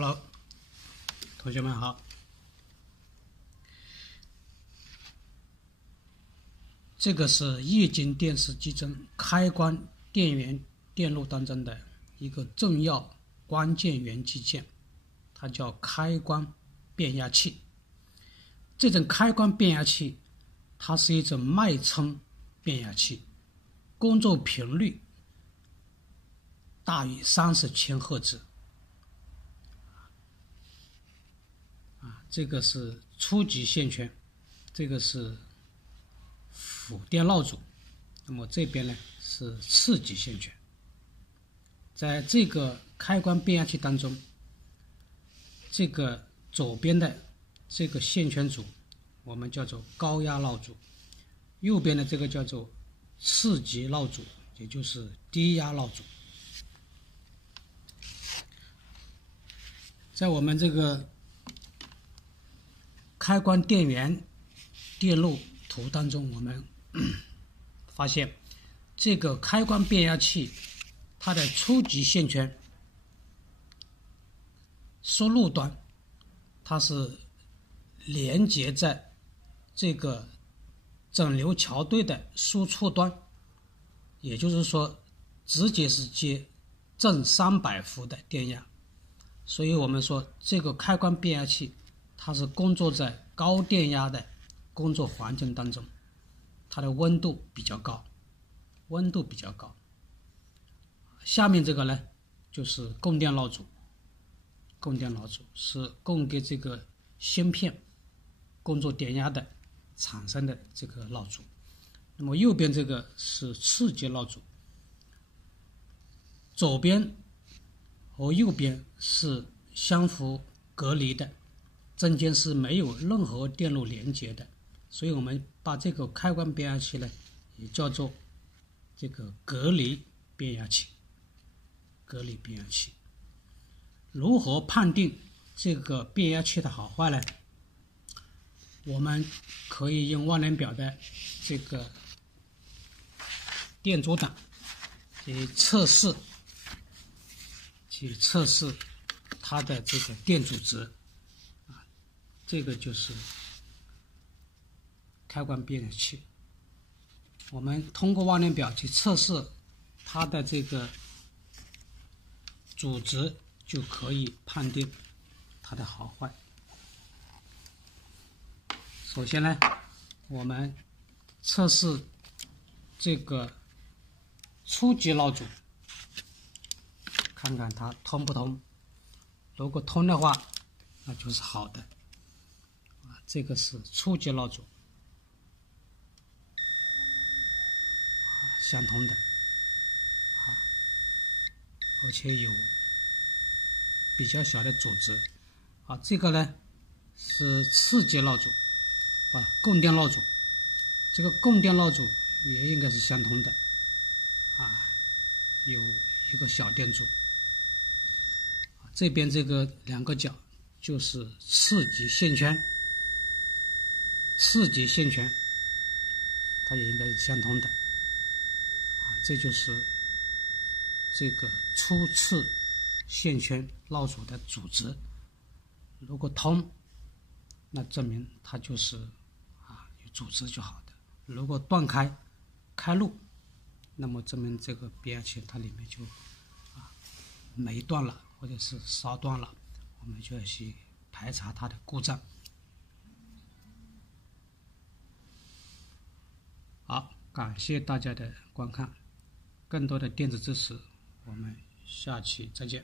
Hello， 同学们好。这个是液晶电视机中开关电源电路当中的一个重要关键元器件，它叫开关变压器。这种开关变压器，它是一种脉冲变压器，工作频率大于30千赫兹。这个是初级线圈，这个是辅电闹组，那么这边呢是次级线圈。在这个开关变压器当中，这个左边的这个线圈组我们叫做高压闹组，右边的这个叫做次级闹组，也就是低压闹组。在我们这个开关电源电路图当中，我们发现这个开关变压器它的初级线圈输入端，它是连接在这个整流桥对的输出端，也就是说直接是接正300伏的电压。所以我们说这个开关变压器它是工作在高电压的工作环境当中，它的温度比较高。下面这个呢就是供电闹组，是供给这个芯片工作电压的产生的这个闹组。那么右边这个是次级闹组，左边和右边是相互隔离的，中间是没有任何电路连接的，所以我们把这个开关变压器呢也叫做这个隔离变压器。如何判定这个变压器的好坏呢？我们可以用万能表的这个电阻档去测试它的这个电阻值。这个就是开关变压器，我们通过万能表去测试它的这个阻值，就可以判定它的好坏。首先呢，我们测试这个初级闹组，看看它通不通。如果通的话，那就是好的。这个是初级闹组，相通的，而且有比较小的阻值。这个呢是次级闹组，供电闹组，这个供电闹组也应该是相通的，有一个小电阻。这边这个两个角就是次级线圈，它也应该是相通的。这就是这个初次线圈闹组的阻值。如果通，那证明它就是有阻值就好的。如果断开路，那么证明这个变压器它里面就没断了，或者是烧断了，我们就要去排查它的故障。好，感谢大家的观看，更多的电子知识，我们下期再见。